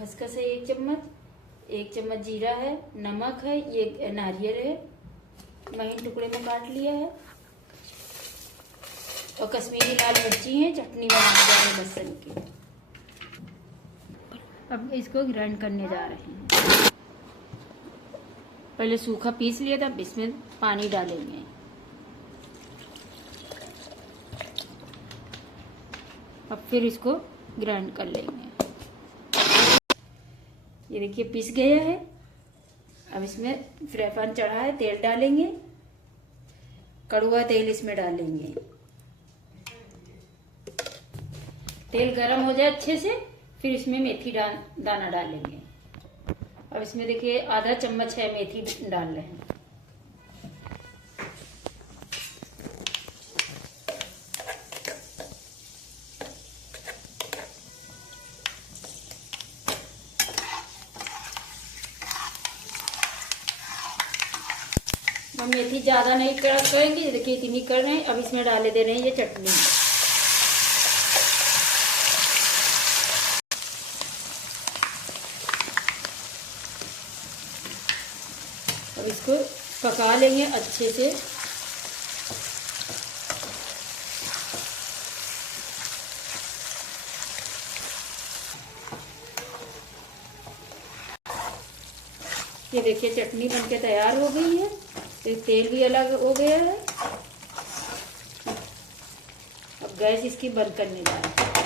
खसखस है 1 चम्मच, 1 चम्मच जीरा है, नमक है, ये नारियल है महीन टुकड़े में काट लिया है, और कश्मीरी लाल मिर्ची है। चटनी बनाने जा रहे हैं लहसुन की। अब इसको ग्राइंड करने जा रहे हैं। पहले सूखा पीस लिया था, अब इसमें पानी डालेंगे। अब फिर इसको ग्राइंड कर लेंगे। ये देखिए पीस गया है। अब इसमें फ्राई पैन चढ़ा है, तेल डालेंगे। कड़वा तेल इसमें डालेंगे। तेल गरम हो जाए अच्छे से, फिर इसमें मेथी दाना डालेंगे। अब इसमें देखिए आधा चम्मच है मेथी डाल रहे हैं। हम मेथी ज्यादा नहीं करेंगे, देखिए इतनी कर रहे हैं। अब इसमें डाले दे रहे हैं ये चटनी। अब इसको पका लेंगे अच्छे से। ये देखिए चटनी बनके तैयार हो गई है। तो तेल भी अलग हो गया है। अब गैस इसकी बंद करने जा रहे हैं।